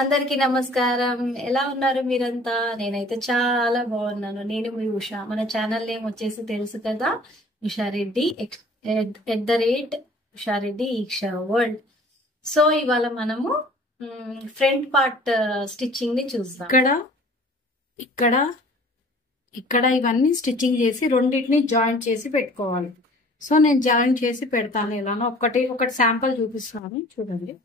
అందరికీ నమస్కారం. ఎలా ఉన్నారు మీరంతా? నేనైతే చాలా బాగున్నాను. నేను మీ ఉష. మన ఛానల్ నేమ్ వచ్చేసి తెలుసు కదా, Usha Reddy at the rate Usha Reddy ఈక్ష world. So ఇవాళ మనము ఫ్రంట్ పార్ట్ స్టిచ్చింగ్ ని చూస్తాం. ఇక్కడ ఇక్కడ ఇవన్నీ స్టిచ్చింగ్ చేసి రెండింటిని జాయింట్ చేసి పెట్టుకోవాలి. సో నేను జాయింట్ చేసి పెడతాను. ఎలానో ఒకటి శాంపుల్ చూపిస్తాను, చూడండి.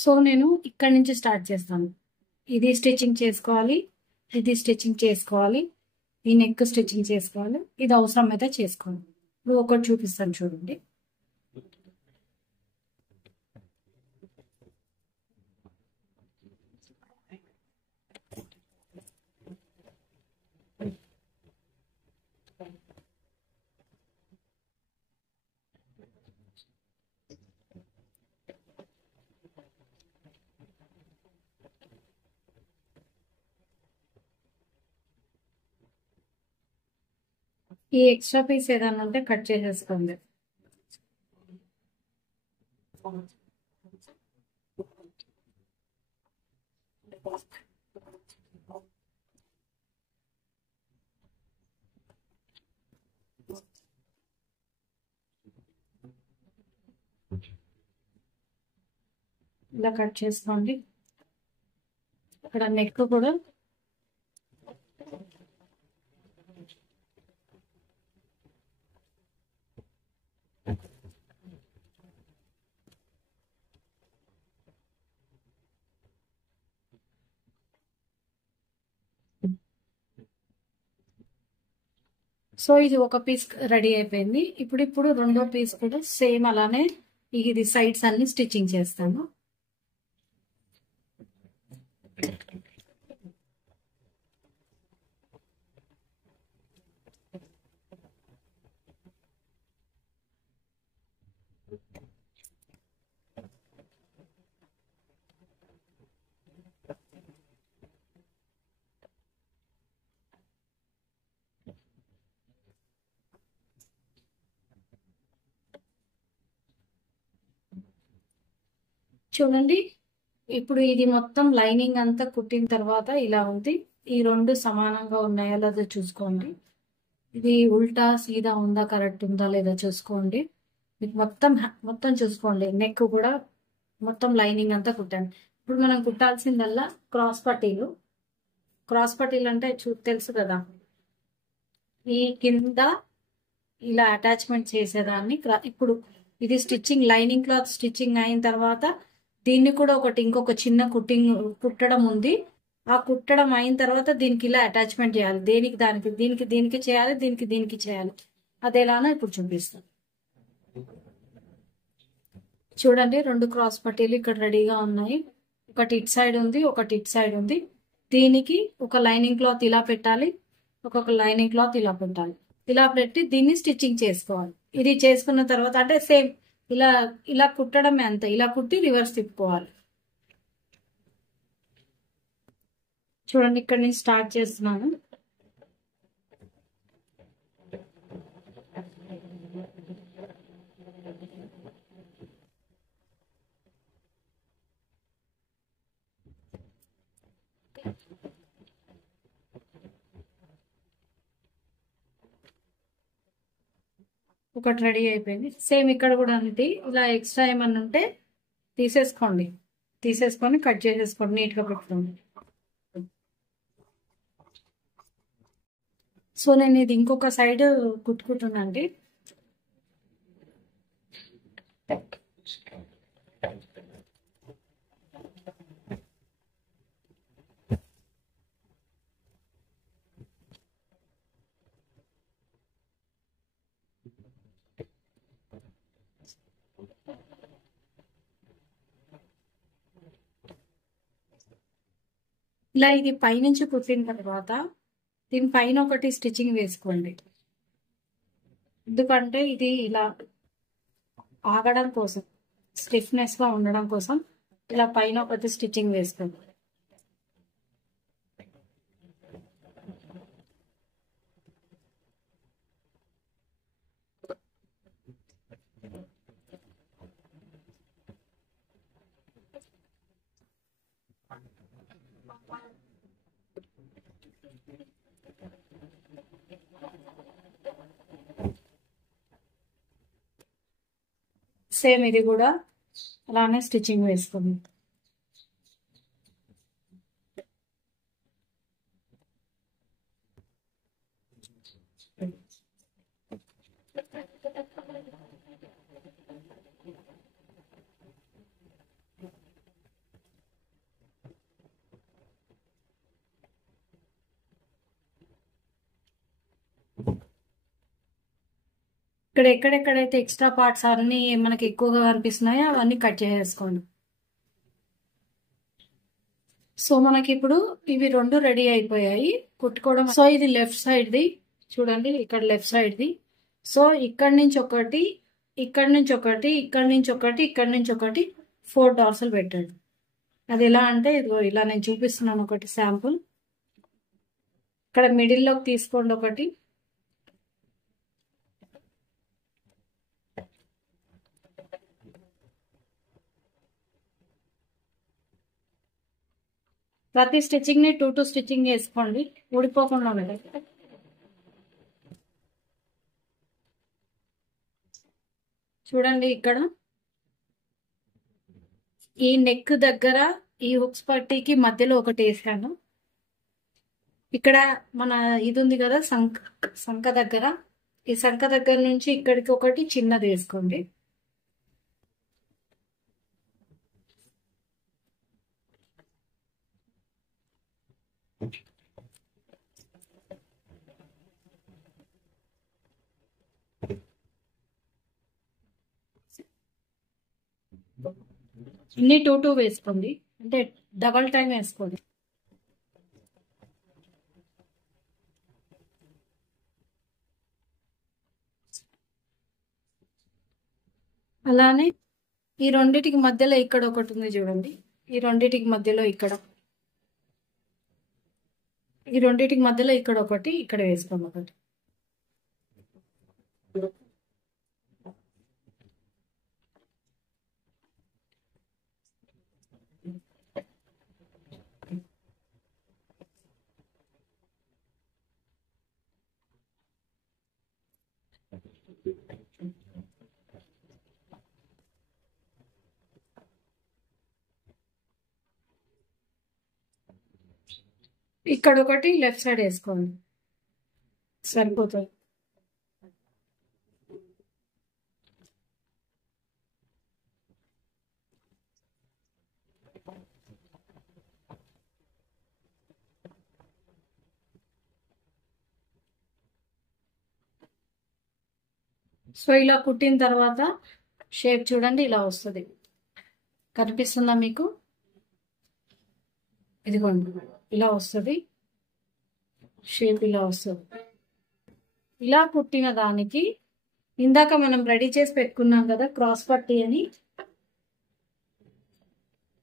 సో నేను ఇక్కడ నుంచి స్టార్ట్ చేస్తాను. ఇది స్టిచ్చింగ్ చేసుకోవాలి, ఇది స్టిచ్చింగ్ చేసుకోవాలి, ఈ నెక్ స్టిచ్చింగ్ చేసుకోవాలి, ఇది అవసరం అయితే చేసుకోవాలి. ఇప్పుడు ఒకటి చూపిస్తాను, చూడండి. ఈ ఎక్స్ట్రా పీస్ ఏదన్నా ఉంటే కట్ చేసేసుకోండి. ఇలా కట్ చేసుకోండి. ఇక్కడ నెక్ కూడా సో ఇది ఒక పీస్ రెడీ అయిపోయింది. ఇప్పుడు రెండో పీస్ కూడా సేమ్ అలానే ఇది సైడ్స్ అన్ని స్టిచ్చింగ్ చేస్తాను. చూడండి, ఇప్పుడు ఇది మొత్తం లైనింగ్ అంతా కుట్టిన తర్వాత ఇలా ఉంది. ఈ రెండు సమానంగా ఉన్నాయో లేదో చూసుకోండి. ఇది ఉల్టా సీదా ఉందా, కరెక్ట్ ఉందా లేదా చూసుకోండి. మీకు మొత్తం చూసుకోండి. నెక్ కూడా మొత్తం లైనింగ్ అంతా కుట్టాను. ఇప్పుడు మనం కుట్టాల్సిందల్లా క్రాస్ పట్టీలు అంటే తెలుసు కదా, ఈ కింద ఇలా అటాచ్మెంట్ చేసేదాన్ని. ఇప్పుడు ఇది స్టిచ్చింగ్, లైనింగ్ క్లాత్ స్టిచ్చింగ్ అయిన తర్వాత దీన్ని కూడా ఇంకొక చిన్న కుట్టడం ఉంది. ఆ కుట్టడం అయిన తర్వాత దీనికి ఇలా అటాచ్మెంట్ చేయాలి. దీనికి చేయాలి, దీనికి చేయాలి. అది ఎలానో ఇప్పుడు చూపిస్తాను. చూడండి, రెండు క్రాస్ పట్టీలు ఇక్కడ రెడీగా ఉన్నాయి. ఒకటి ఇట్ సైడ్ ఉంది, ఒకటి ఇట్ సైడ్ ఉంది. దీనికి ఒక లైనింగ్ క్లాత్ ఇలా పెట్టాలి, ఒక్కొక్క లైనింగ్ క్లాత్ ఇలా పెట్టాలి. ఇలా పెట్టి దీన్ని స్టిచ్చింగ్ చేసుకోవాలి. ఇది చేసుకున్న తర్వాత అంటే సేమ్ ఇలా కుట్టడమే అంత. ఇలా కుట్టి రివర్స్ తిప్పుకోవాలి. చూడండి, ఇక్కడ నుంచి స్టార్ట్ చేస్తున్నాను. ఒకటి రెడీ అయిపోయింది. సేమ్ ఇక్కడ కూడా అంతే. ఇలా ఎక్స్ట్రా ఏమన్నా ఉంటే తీసేసుకొని కట్ చేసేసుకోండి, నీట్గా పెట్టుకోండి. సో నేను ఇది ఇంకొక సైడ్ కుట్టుకుంటున్నాండి. ఇలా ఇది పైనుంచి కుట్టిన తర్వాత దీనిపైన ఒకటి స్టిచ్చింగ్ వేసుకోండి. ఎందుకంటే ఇది ఇలా ఆగడం కోసం, స్టిఫ్నెస్ గా ఉండడం కోసం ఇలా పైన ఒకటి స్టిచ్చింగ్ వేసుకోండి. సేమ్ ఇది కూడా అలానే స్టిచ్చింగ్ వేసుకోండి. ఇక్కడ ఎక్కడెక్కడైతే ఎక్స్ట్రా పార్ట్స్ అన్ని మనకి ఎక్కువగా కనిపిస్తున్నాయో అవన్నీ కట్ చేసేసుకోండి. సో మనకి ఇప్పుడు ఇవి రెండు రెడీ అయిపోయాయి కుట్టుకోవడం. సో ఇది లెఫ్ట్ సైడ్ది చూడండి, ఇక్కడ లెఫ్ట్ సైడ్ది. సో ఇక్కడ నుంచి ఒకటి, ఇక్కడ నుంచి ఒకటి, ఇక్కడ నుంచి ఒకటి, ఇక్కడ నుంచి ఒకటి 4 డాట్స్లు పెట్టండి. అది ఎలా అంటే ఇదిగో ఇలా నేను చూపిస్తున్నాను. ఒకటి శాంపుల్ ఇక్కడ మిడిల్లోకి తీసుకోండి. ఒకటి ప్రతి స్టిచ్చింగ్ ని 2 స్టిచ్చింగ్ వేసుకోండి, ఊడిపోకుండా ఉండదు. చూడండి ఇక్కడ ఈ నెక్ దగ్గర ఈ హుక్స్ పట్టీకి మధ్యలో ఒకటి వేసాను. ఇక్కడ మన ఇది ఉంది కదా సంక దగ్గర, ఈ సంక దగ్గర నుంచి ఇక్కడికి ఒకటి చిన్నది వేసుకోండి. ఇన్ని 2 వేసుకోండి, అంటే డబల్ టైం వేసుకోండి. అలానే ఈ రెండిటికి మధ్యలో ఇక్కడ ఒకటి ఉంది చూడండి, ఈ రెండిటికి మధ్యలో ఇక్కడ, ఈ రెండిటికి మధ్యలో ఇక్కడ ఒకటి, ఇక్కడ వేసుకోండి ఒకటి. ఇక్కడ ఒకటి లెఫ్ట్ సైడ్ వేసుకోండి, సరిపోతుంది. సో ఇలా కుట్టిన తర్వాత షేప్ చూడండి ఇలా వస్తుంది, కనిపిస్తుందా మీకు? ఇదిగోండి ఇలా వస్తుంది షేప్, ఇలా వస్తుంది. ఇలా కుట్టిన దానికి ఇందాక మనం రెడీ చేసి పెట్టుకున్నాం కదా క్రాస్ పట్టీ అని,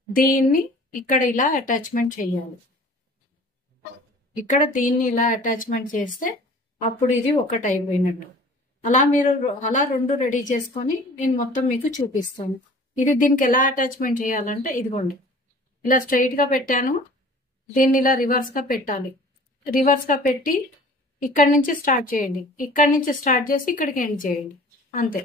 దీన్ని ఇక్కడ ఇలా అటాచ్మెంట్ చేయాలి. ఇక్కడ దీన్ని ఇలా అటాచ్మెంట్ చేస్తే అప్పుడు ఇది ఒకటి అయిపోయినట్టు. అలా మీరు అలా 2 రెడీ చేసుకొని నేను మొత్తం మీకు చూపిస్తాను. ఇది దీనికి ఎలా అటాచ్మెంట్ చేయాలంటే ఇదిగోండి ఇలా స్ట్రైట్ గా పెట్టాను, దీన్ని ఇలా రివర్స్ గా పెట్టాలి. రివర్స్ గా పెట్టి ఇక్కడ నుంచి స్టార్ట్ చేయండి, ఇక్కడ నుంచి స్టార్ట్ చేసి ఇక్కడికి ఎండ్ చేయండి, అంతే.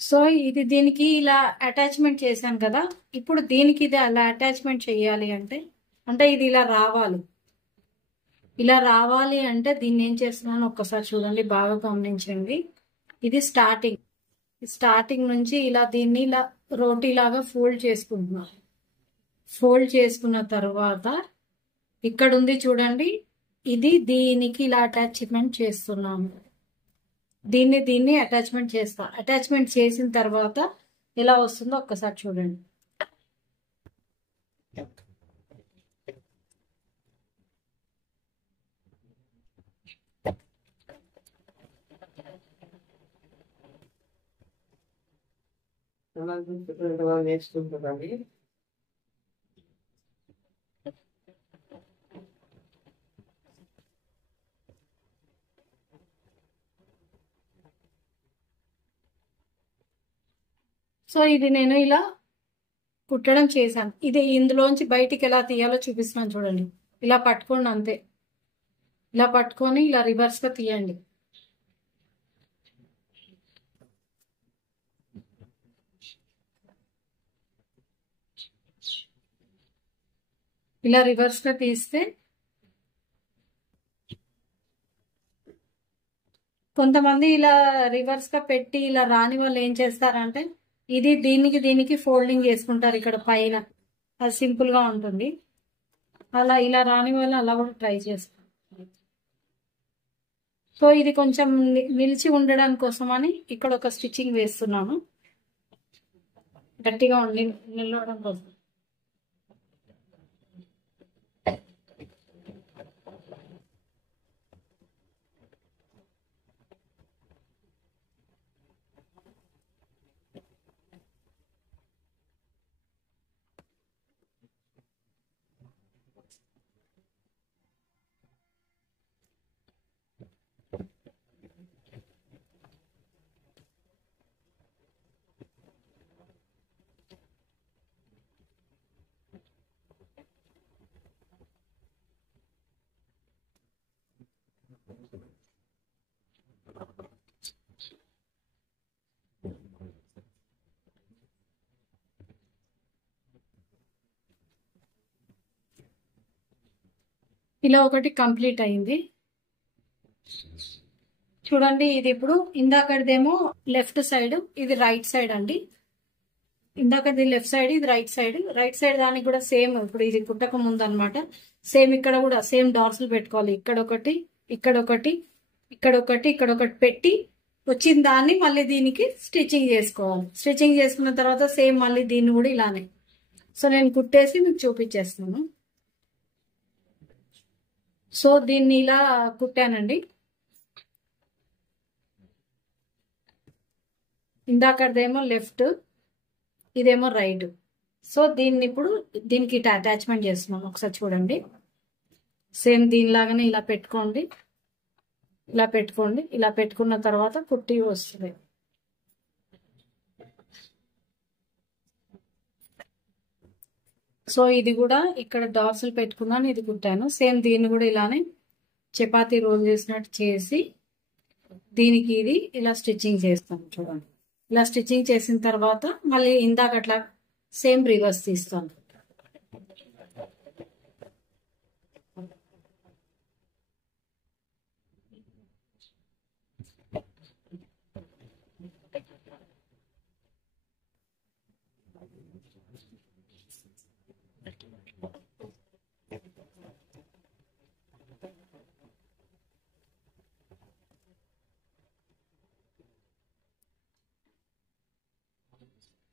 సో ఇది దీనికి ఇలా అటాచ్మెంట్ చేశాను కదా, ఇప్పుడు దీనికి ఇది అలా అటాచ్మెంట్ చేయాలి అంటే ఇది ఇలా రావాలి. ఇలా రావాలి అంటే దీన్ని ఏం చేస్తున్నాను ఒక్కసారి చూడండి, బాగా గమనించండి. ఇది స్టార్టింగ్ నుంచి ఇలా దీన్ని ఇలా రోటీ లాగా ఫోల్డ్ చేసుకుంటున్నాను. ఫోల్డ్ చేసుకున్న తర్వాత ఇక్కడ ఉంది చూడండి, ఇది దీనికి ఇలా అటాచ్మెంట్ చేస్తున్నాము. దీన్ని అటాచ్మెంట్ చేస్తా. అటాచ్మెంట్ చేసిన తర్వాత ఎలా వస్తుందో ఒక్కసారి చూడండి. నేర్చుకుంటున్నాను. సో ఇది నేను ఇలా కుట్టడం చేశాను. ఇది ఇందులోంచి బయటికి ఎలా తీయాలో చూపిస్తున్నాను చూడండి. ఇలా పట్టుకోండి అంతే, ఇలా పట్టుకొని ఇలా రివర్స్ గా తీయండి. ఇలా రివర్స్ గా తీస్తే కొంతమంది ఇలా రివర్స్ గా పెట్టి ఇలా రాని వాళ్ళు ఏం చేస్తారంటే ఇది దీనికి ఫోల్డింగ్ చేసుకుంటారు ఇక్కడ పైన. అది సింపుల్ గా ఉంటుంది. అలా ఇలా రాని వాళ్ళు అలా కూడా ట్రై చేస్తారు. సో ఇది కొంచెం నిలిచి ఉండడానికి కోసం అని ఇక్కడ ఒక స్టిచ్చింగ్ వేస్తున్నాను, గట్టిగా నిలవడం కోసం. ఇలా ఒకటి కంప్లీట్ అయింది. చూడండి, ఇది ఇప్పుడు ఇందాకదేమో లెఫ్ట్ సైడ్, ఇది రైట్ సైడ్ అండి. ఇందాకది లెఫ్ట్ సైడ్, ఇది రైట్ సైడ్. రైట్ సైడ్ దానికి కూడా సేమ్, ఇప్పుడు ఇది కుట్టక ముందు అనమాట. సేమ్ ఇక్కడ కూడా సేమ్ డాట్స్లు పెట్టుకోవాలి. ఇక్కడొకటి, ఇక్కడొకటి, ఇక్కడొకటి, ఇక్కడొకటి పెట్టి వచ్చిన దాన్ని మళ్ళీ దీనికి స్టిచ్చింగ్ చేసుకోవాలి. స్టిచ్చింగ్ చేసుకున్న తర్వాత సేమ్ మళ్ళీ దీన్ని కూడా ఇలానే. సో నేను కుట్టేసి మీకు చూపించేస్తాను. సో దీన్ని ఇలా కుట్టానండి. ఇందాకదేమో లెఫ్ట్, ఇదేమో రైట్. సో దీన్ని ఇప్పుడు దీనికి అటాచ్మెంట్ చేస్తున్నాను. ఒకసారి చూడండి. సేమ్ దీనిలాగానే ఇలా పెట్టుకోండి, ఇలా పెట్టుకోండి. ఇలా పెట్టుకున్న తర్వాత కుట్టి వస్తుంది. సో ఇది కూడా ఇక్కడ డాట్స్లు పెట్టుకున్నాను, ఇది కుట్టాను. సేమ్ దీన్ని కూడా ఇలానే చపాతీ రోల్ చేసినట్టు చేసి దీనికి ఇది ఇలా స్టిచ్చింగ్ చేస్తాను. చూడండి, ఇలా స్టిచ్చింగ్ చేసిన తర్వాత మళ్ళీ ఇందాక అట్లా సేమ్ రివర్స్ తీస్తాను.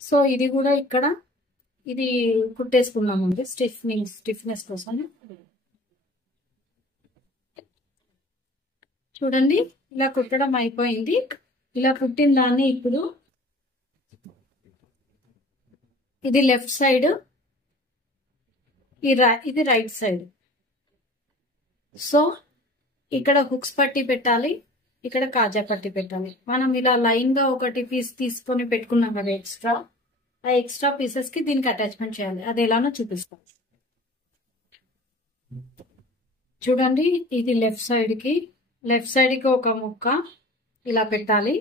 సో ఇది కూడా ఇక్కడ ఇది కుట్టేసుకున్నామండి స్టిఫ్నెస్ కోసం. చూడండి, ఇలా కుట్టడం అయిపోయింది. ఇలా కుట్టిన దాన్ని ఇప్పుడు ఇది లెఫ్ట్ సైడ్, ఇది రైట్ సైడ్. సో ఇక్కడ హుక్స్ పట్టి పెట్టాలి, ఇక్కడ కాజా పట్టి పెట్టాలి. మనం ఇలా లైన్ గా ఒకటి పీస్ తీసుకొని పెట్టుకున్నాం కదా ఎక్స్ట్రా, ఆ ఎక్స్ట్రా పీసెస్ కి దీనికి అటాచ్మెంట్ చేయాలి. అది ఎలానో చూపిస్తాం. చూడండి, ఇది లెఫ్ట్ సైడ్ కి ఒక ముక్క ఇలా పెట్టాలి,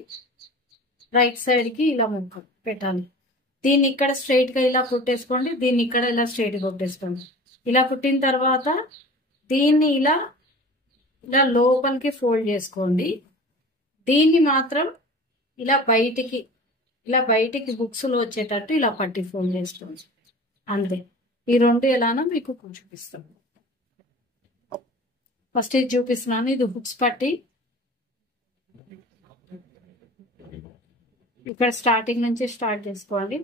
రైట్ సైడ్ కి ఇలా ముక్క పెట్టాలి. దీన్ని ఇక్కడ స్ట్రైట్ గా ఇలా కుట్టేసుకోండి, దీన్ని ఇక్కడ ఇలా స్ట్రైట్ గా కుట్టేసుకోండి. ఇలా కుట్టిన తర్వాత దీన్ని ఇలా ఇలా లోపలికి ఫోల్డ్ చేసుకోండి. దీన్ని మాత్రం ఇలా బయటికి బుక్స్ లో వచ్చేటట్టు ఇలా పట్టి ఫోల్డ్ చేసుకోండి. అంతే. ఈ రెండు ఎలానో మీకు చూపిస్తాను. ఫస్ట్ ఇది చూపిస్తున్నాను. ఇది హుక్స్ పట్టి ఇక్కడ స్టార్టింగ్ నుంచి స్టార్ట్ చేసుకోవాలి.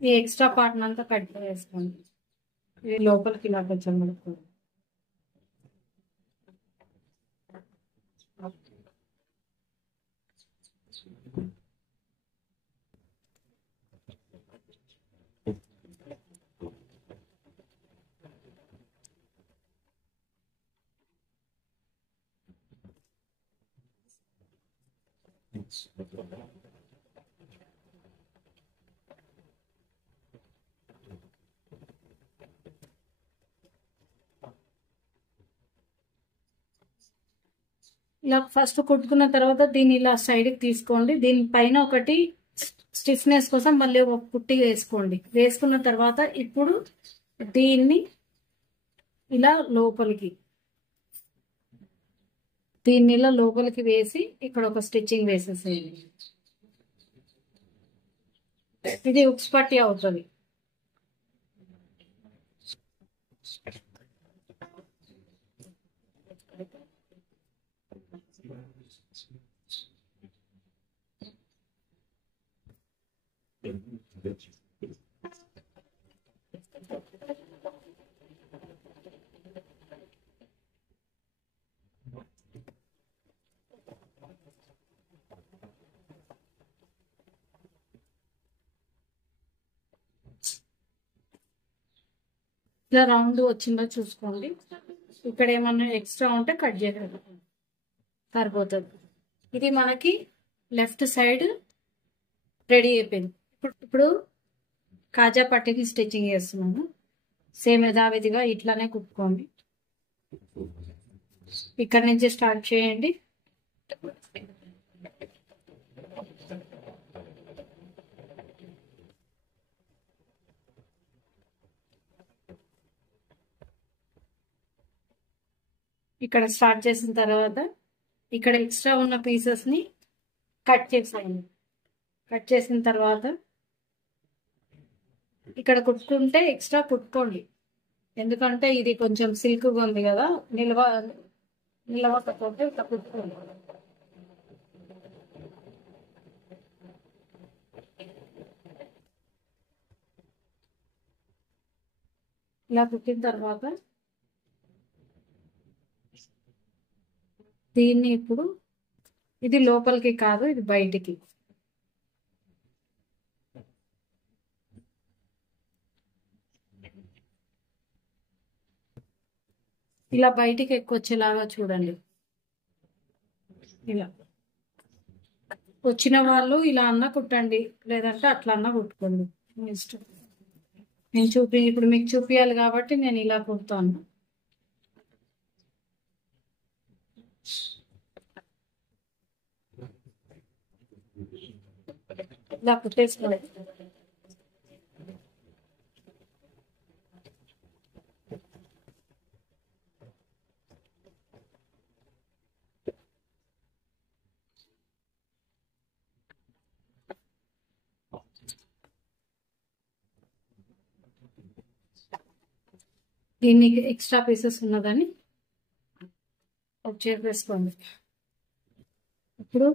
ఈ ఎక్స్ట్రా పార్ట్ అంతా కట్ చేసుకోండి. ఇది లోపలికి ఇలా కొంచెం పడుతుంది. ఇలా ఫస్ట్ కుట్టుకున్న తర్వాత దీన్ని ఇలా సైడ్కి తీసుకోండి. దీనిపైన ఒకటి స్టిఫ్నెస్ కోసం మళ్ళీ ఒక కుట్టి వేసుకోండి. వేసుకున్న తర్వాత ఇప్పుడు దీన్ని ఇలా లోపలికి వేసి ఇక్కడ ఒక స్టిచ్చింగ్ వేసేసేయండి. ఇది ఉక్స్ పట్టి అవుతుంది. ఇలా రౌండ్ వచ్చిందో చూసుకోండి. ఇక్కడ ఏమన్నా ఎక్స్ట్రా ఉంటే కట్ చేయాలి, సరిపోతుంది. ఇది మనకి లెఫ్ట్ సైడ్ రెడీ అయిపోయింది. ఇప్పుడు కాజా పట్టీని స్టిచ్చింగ్ చేస్తున్నాను. సేమ్ యథావిధిగా ఇట్లానే కుట్టుకోండి. ఇక్కడ నుంచి స్టార్ట్ చేయండి. ఇక్కడ స్టార్ట్ చేసిన తర్వాత ఇక్కడ ఎక్స్ట్రా ఉన్న పీసెస్ని కట్ చేసేయండి. కట్ చేసిన తర్వాత ఇక్కడ కుట్టుకుంటే ఎక్స్ట్రా కుట్టుకోండి, ఎందుకంటే ఇది కొంచెం సిల్క్గా ఉంది కదా, నిలవకపోతే ఇట్లా కుట్టుకోండి. ఇలా కుట్టిన తర్వాత దీన్ని ఇప్పుడు ఇది లోపలికి కాదు, ఇది బయటికి. ఇలా బయటికి ఎక్కువ వచ్చేలాగా చూడండి. ఇలా వచ్చిన వాళ్ళు ఇలా అన్నా కుట్టండి, లేదంటే అట్లా అన్నా కుట్టుకోండి, మీ ఇష్టం. ఇప్పుడు మీకు చూపించాలి కాబట్టి నేను ఇలా కుడతాను. ఇలా కుట్టేసుకోండి. దీన్ని ఎక్స్ట్రా పీసెస్ ఉన్నదని వేసుకోండి. ఇప్పుడు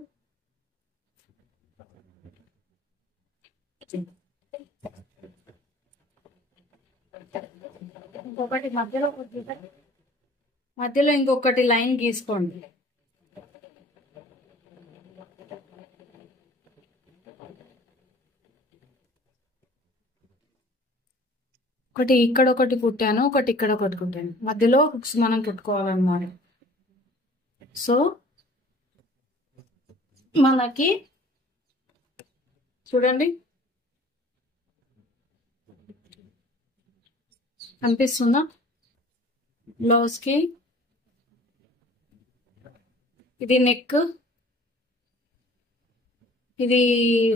ఇంకొకటి మధ్యలో ఇంకొకటి లైన్ గీసుకోండి. ఒకటి ఇక్కడ ఒకటి కుట్టాను, ఒకటి ఇక్కడ ఒకటి కుట్టాను. మధ్యలో హుక్స్ మనం కుట్టుకోవాలన్నమాట. సో మనకి చూడండి కనిపిస్తుందా? బ్లౌజ్కి ఇది నెక్, ఇది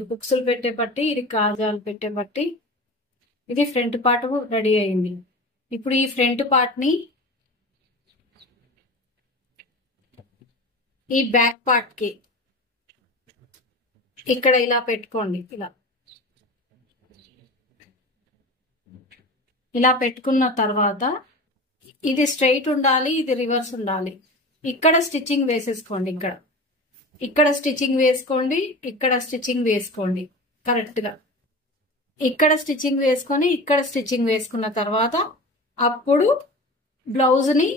హుక్స్లు పెట్టే పట్టి, ఇది కాజాలు పెట్టే పట్టి, ఇది ఫ్రంట్ పార్ట్ రెడీ అయింది. ఇప్పుడు ఈ ఫ్రంట్ పార్ట్ని ఈ బ్యాక్ పార్ట్కి ఇక్కడ ఇలా పెట్టుకోండి. ఇలా పెట్టుకున్న తర్వాత ఇది స్ట్రైట్ ఉండాలి, ఇది రివర్స్ ఉండాలి. ఇక్కడ స్టిచ్చింగ్ వేసేసుకోండి. ఇక్కడ స్టిచ్చింగ్ వేసుకోండి, ఇక్కడ స్టిచ్చింగ్ వేసుకోండి కరెక్ట్గా. ఇక్కడ స్టిచ్చింగ్ వేసుకొని ఇక్కడ స్టిచ్చింగ్ వేసుకున్న తర్వాత అప్పుడు బ్లౌజ్ని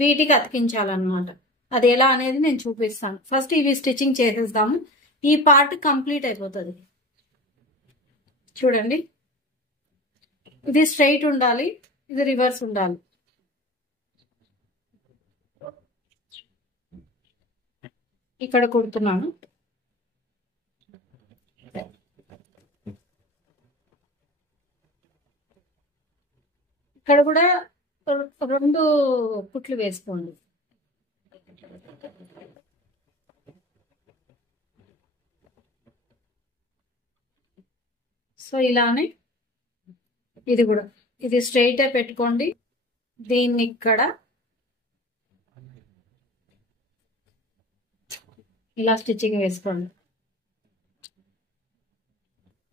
వీటికి అతికించాలన్నమాట. అది ఎలా అనేది నేను చూపిస్తాను. ఫస్ట్ ఇవి స్టిచ్చింగ్ చేసేస్తాము. ఈ పార్ట్ కంప్లీట్ అయిపోతుంది. చూడండి, ఇది స్ట్రైట్ ఉండాలి, ఇది రివర్స్ ఉండాలి. ఇక్కడ కుడుతున్నాను. ఇక్కడ కూడా 2 కుట్లు వేసుకోండి. సో ఇలానే ఇది కూడా ఇది స్ట్రైట్ పెట్టుకోండి. దీన్ని ఇక్కడ ఇలా స్టిచ్చింగ్ వేసుకోండి.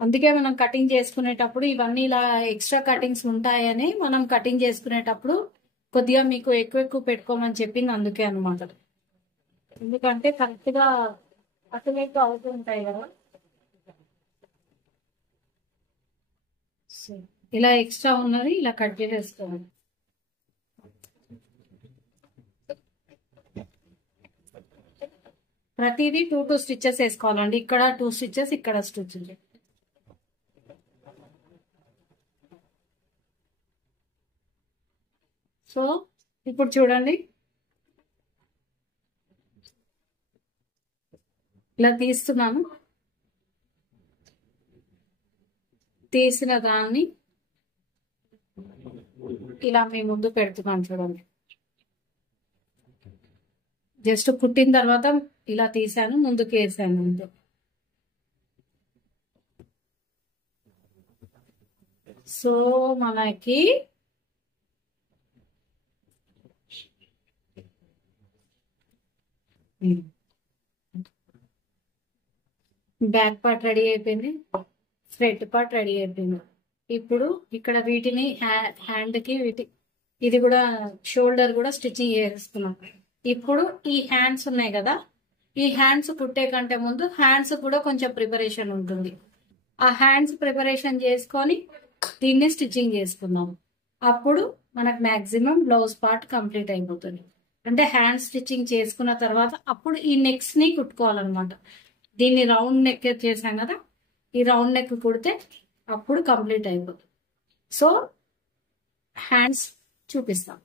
అందుకే మనం కటింగ్ చేసుకునేటప్పుడు ఇవన్నీ ఇలా ఎక్స్ట్రా కటింగ్స్ ఉంటాయని మనం కటింగ్ చేసుకునేటప్పుడు కొద్దిగా మీకు ఎక్కువ పెట్టుకోమని చెప్పింది అందుకే అనమాట. ఎందుకంటే కరెక్ట్ గా అటువైపు అవుతూ ఉంటాయి కదా. ఇలా ఎక్స్ట్రా ఉన్నది ఇలా కట్ చేసేసుకోండి. ప్రతిదీ 2 స్టిచెస్ వేసుకోవాలండి. ఇక్కడ 2 స్టిచెస్, ఇక్కడ స్టిచెస్. సో ఇప్పుడు చూడండి, ఇలా తీస్తున్నాను. తీసిన దాన్ని ఇలా మీ ముందు పెడుతున్నాను చూడండి. జస్ట్ కుట్టిన తర్వాత ఇలా తీసాను, ముందుకు వేసాను ముందు. సో మనకి బ్యాక్ పార్ట్ రెడీ అయిపోయింది, ఫ్రంట్ పార్ట్ రెడీ అయిపోయింది. ఇప్పుడు ఇక్కడ వీటిని హ్యాండ్ కి ఇది కూడా షోల్డర్ కూడా స్టిచ్చింగ్ చేస్తున్నాం. ఇప్పుడు ఈ హ్యాండ్స్ ఉన్నాయి కదా, ఈ హ్యాండ్స్ కుట్టే కంటే ముందు హ్యాండ్స్ కూడా కొంచెం ప్రిపరేషన్ ఉంటుంది. ఆ హ్యాండ్స్ ప్రిపరేషన్ చేసుకొని దీన్ని స్టిచ్చింగ్ చేసుకుందాం. అప్పుడు మనకు మాక్సిమం బ్లౌజ్ పార్ట్ కంప్లీట్ అయిపోతుంది. అంటే హ్యాండ్ స్టిచ్చింగ్ చేసుకున్న తర్వాత అప్పుడు ఈ నెక్స్ ని కుట్టుకోవాలన్నమాట. దీన్ని రౌండ్ నెక్ చేసాం కదా, ఈ రౌండ్ నెక్ కుడితే అప్పుడు కంప్లీట్ అయిపోతుంది. సో హ్యాండ్స్ చూపిస్తాం.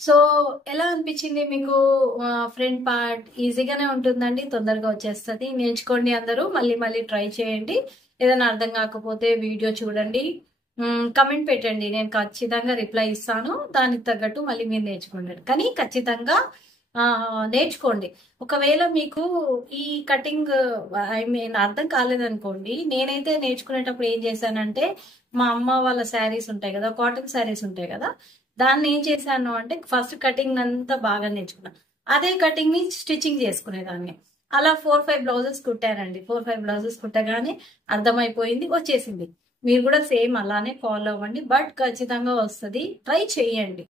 సో ఎలా అనిపించింది మీకు? ఫ్రంట్ పార్ట్ ఈజీగానే ఉంటుందండి, తొందరగా వచ్చేస్తుంది. నేర్చుకోండి అందరూ, మళ్ళీ ట్రై చేయండి. ఏదైనా అర్థం కాకపోతే వీడియో చూడండి, కమెంట్ పెట్టండి, నేను ఖచ్చితంగా రిప్లై ఇస్తాను. దానికి తగ్గట్టు మళ్ళీ మీరు నేర్చుకోండి. కానీ ఖచ్చితంగా నేర్చుకోండి. ఒకవేళ మీకు ఈ కటింగ్ అర్థం కాలేదనుకోండి, నేనైతే నేర్చుకునేటప్పుడు ఏం చేశానంటే, మా అమ్మ వాళ్ళ శారీస్ ఉంటాయి కదా, కాటన్ శారీస్ ఉంటాయి కదా, దాన్ని ఏం చేశాను అంటే ఫస్ట్ కటింగ్ అంతా బాగా నేర్చుకున్నాను. అదే కటింగ్ ని స్టిచ్చింగ్ చేసుకునేదాన్ని. అలా 4-5 బ్లౌజెస్ కుట్టానండి. 4-5 బ్లౌజెస్ కుట్టగానే అర్థమైపోయింది, వచ్చేసింది. మీరు కూడా సేమ్ అలానే ఫాలో అవ్వండి. బట్ ఖచ్చితంగా వస్తుంది, ట్రై చేయండి.